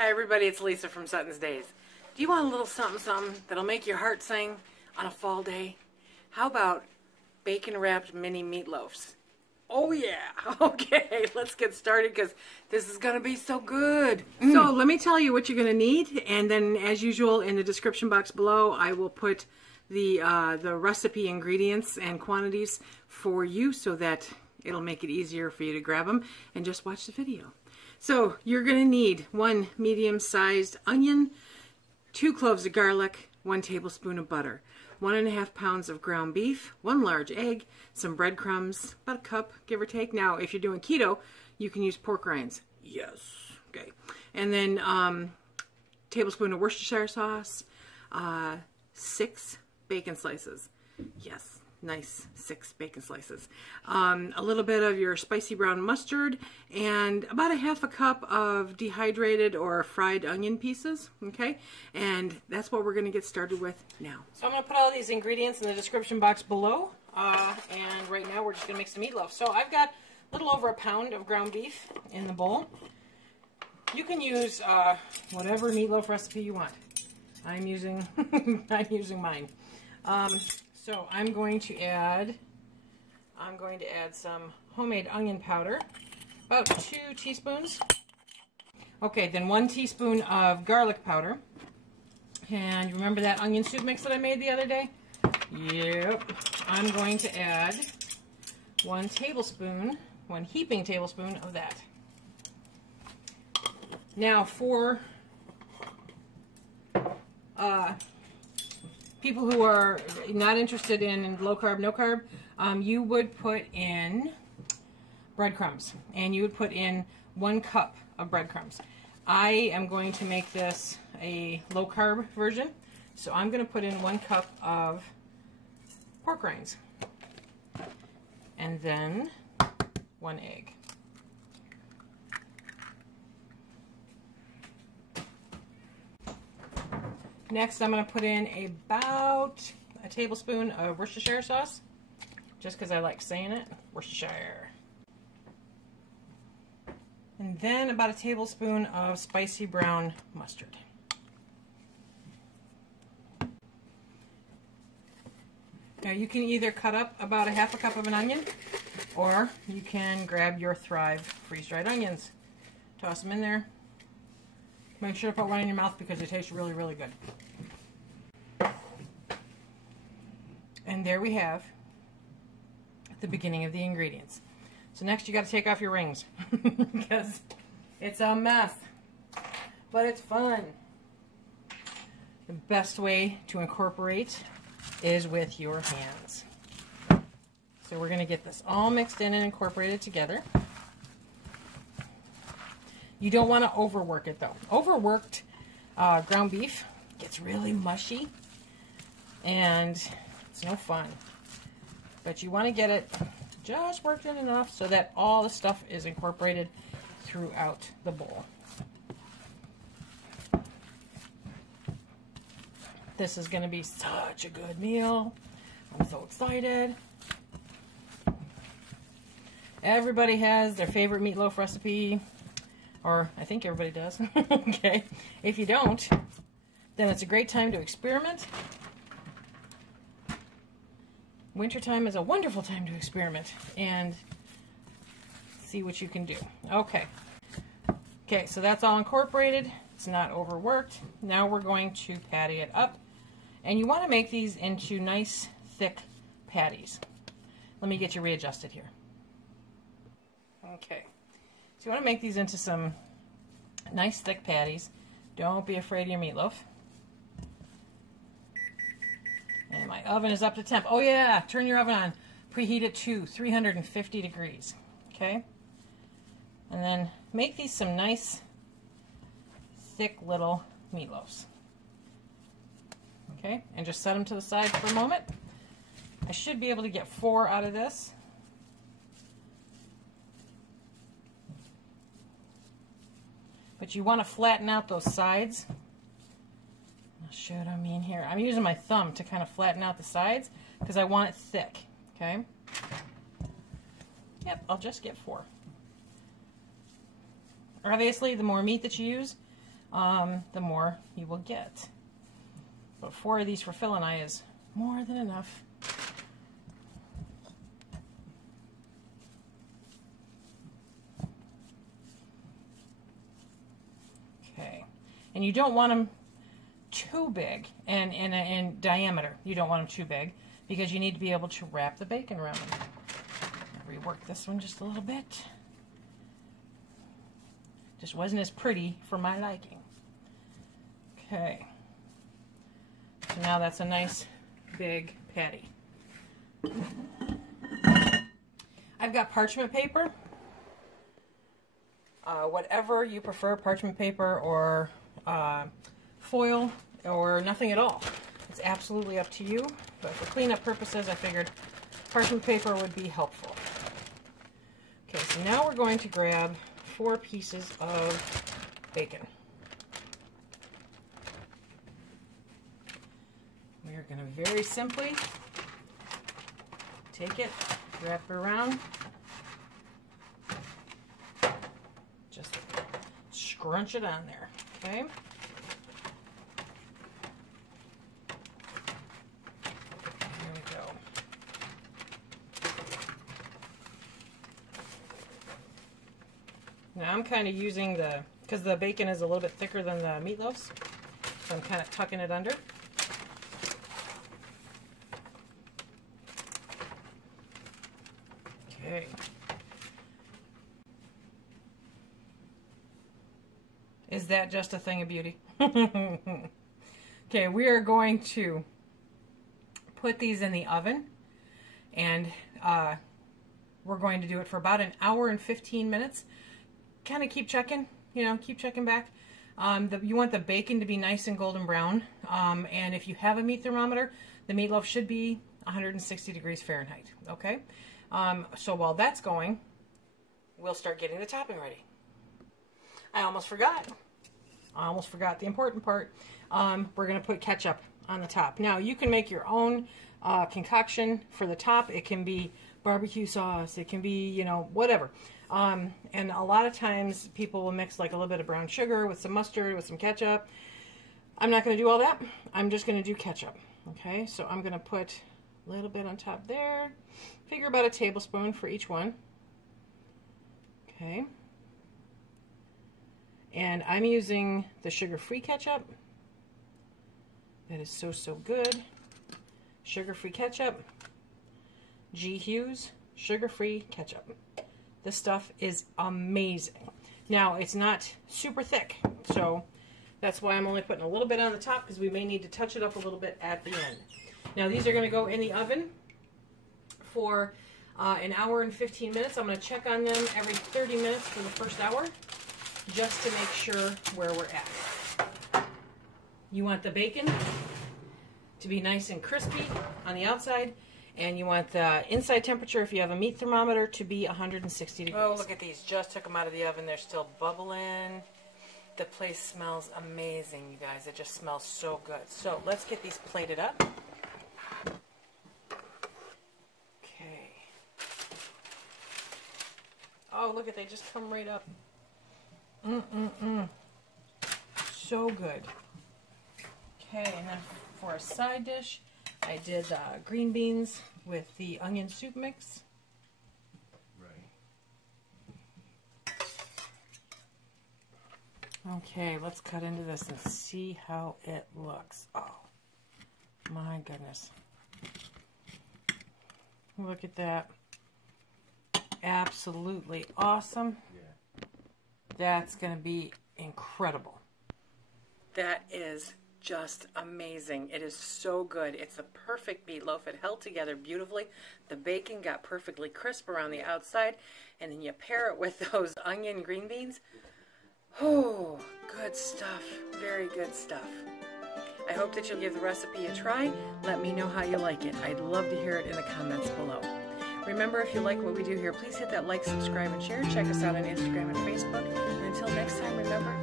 Hi everybody, it's Lisa from SuttonsDaze. Do you want a little something that'll make your heart sing on a fall day? How about bacon wrapped mini meatloafs? Oh yeah! Okay, let's get started because this is going to be so good. So let me tell you what you're going to need, and then as usual in the description box below I will put the recipe ingredients and quantities for you so that it'll make it easier for you to grab them and just watch the video. So you're going to need 1 medium-sized onion, 2 cloves of garlic, 1 tablespoon of butter, 1.5 pounds of ground beef, 1 large egg, some breadcrumbs, about a cup, give or take. Now, if you're doing keto, you can use pork rinds. Yes. Okay. And then tablespoon of Worcestershire sauce, 6 bacon slices. Yes. Nice 6 bacon slices. A little bit of your spicy brown mustard, and about 1/2 cup of dehydrated or fried onion pieces. Okay, and that's what we're going to get started with now. So I'm going to put all these ingredients in the description box below, and right now we're just going to make some meatloaf. So I've got a little over 1 pound of ground beef in the bowl. You can use whatever meatloaf recipe you want. I'm using mine. So I'm going to add some homemade onion powder, about 2 teaspoons. Okay, then 1 teaspoon of garlic powder. And you remember that onion soup mix that I made the other day? Yep. I'm going to add 1 heaping tablespoon of that. Now for people who are not interested in low carb, no carb, you would put in breadcrumbs, and you would put in 1 cup of breadcrumbs. I am going to make this a low carb version, so I'm going to put in 1 cup of pork rinds, and then 1 egg. Next, I'm going to put in about a tablespoon of Worcestershire sauce, just because I like saying it, Worcestershire. And then about a tablespoon of spicy brown mustard. Now you can either cut up about 1/2 cup of an onion, or you can grab your Thyme freeze-dried onions, toss them in there. Make sure to put one in your mouth because they taste really, really good. And there we have the beginning of the ingredients. So next you got to take off your rings because it's a mess, but it's fun. The best way to incorporate is with your hands. So we're going to get this all mixed in and incorporated together. You don't want to overwork it though. Overworked ground beef gets really mushy and it's no fun. But you want to get it just worked in enough so that all the stuff is incorporated throughout the bowl. This is going to be such a good meal. I'm so excited. Everybody has their favorite meatloaf recipe. Or I think everybody does. Okay. If you don't, then it's a great time to experiment. Wintertime is a wonderful time to experiment and see what you can do. Okay. Okay, so that's all incorporated. It's not overworked. Now we're going to patty it up. And you want to make these into nice, thick patties. Let me get you readjusted here. Okay. So you want to make these into some nice thick patties. Don't be afraid of your meatloaf. And my oven is up to temp. Oh yeah, turn your oven on. Preheat it to 350 degrees. Okay? And then make these some nice thick little meatloafs. Okay? And just set them to the side for a moment. I should be able to get 4 out of this. But you want to flatten out those sides. I'll show what I mean here. I'm using my thumb to kind of flatten out the sides because I want it thick. Okay? Yep, I'll just get 4. Obviously, the more meat that you use, the more you will get. But 4 of these for Phil and I is more than enough. Okay, and you don't want them too big in diameter. You don't want them too big because you need to be able to wrap the bacon around them. Rework this one just a little bit. Just wasn't as pretty for my liking. Okay. So now that's a nice big patty. I've got parchment paper. Whatever you prefer, parchment paper or foil or nothing at all. It's absolutely up to you, but for cleanup purposes I figured parchment paper would be helpful. Okay, so now we're going to grab 4 pieces of bacon. We are going to very simply take it, wrap it around, just scrunch it on there, okay? There we go. Now I'm kind of using because the bacon is a little bit thicker than the meatloafs, so I'm kind of tucking it under. Okay. Is that just a thing of beauty? Okay, we are going to put these in the oven, and we're going to do it for about 1 hour and 15 minutes. Kind of keep checking, you know, keep checking back. You want the bacon to be nice and golden brown, and if you have a meat thermometer, the meatloaf should be 160 degrees Fahrenheit, okay? So while that's going, we'll start getting the topping ready. I almost forgot the important part. We're going to put ketchup on the top. Now, you can make your own concoction for the top. It can be barbecue sauce. It can be, you know, whatever. And a lot of times people will mix like a little bit of brown sugar with some mustard, with some ketchup. I'm not going to do all that. I'm just going to do ketchup. Okay, so I'm going to put a little bit on top there. Figure about a tablespoon for each one. Okay. And I'm using the sugar-free ketchup. That is so, so good. Sugar-free ketchup. G. Hughes sugar-free ketchup. This stuff is amazing. Now, it's not super thick, so that's why I'm only putting a little bit on the top, because we may need to touch it up a little bit at the end. Now, these are going to go in the oven for 1 hour and 15 minutes. I'm going to check on them every 30 minutes for the first hour, just to make sure where we're at. You want the bacon to be nice and crispy on the outside, and you want the inside temperature, if you have a meat thermometer, to be 160 degrees. Oh, look at these. Just took them out of the oven. They're still bubbling. The place smells amazing, you guys. It just smells so good. So let's get these plated up. Okay. Oh, look at, they just come right up. So good. Okay, and then for a side dish, I did green beans with the onion soup mix. Right. Okay, let's cut into this and see how it looks. Oh, my goodness. Look at that. Absolutely awesome. Yeah. That's going to be incredible. That is just amazing. It is so good. It's a perfect meatloaf. It held together beautifully. The bacon got perfectly crisp around the outside, and then you pair it with those onion green beans. Oh, good stuff. Very good stuff. I hope that you'll give the recipe a try. Let me know how you like it. I'd love to hear it in the comments below. Remember, if you like what we do here, please hit that like, subscribe, and share. Check us out on Instagram and Facebook. And until next time, remember,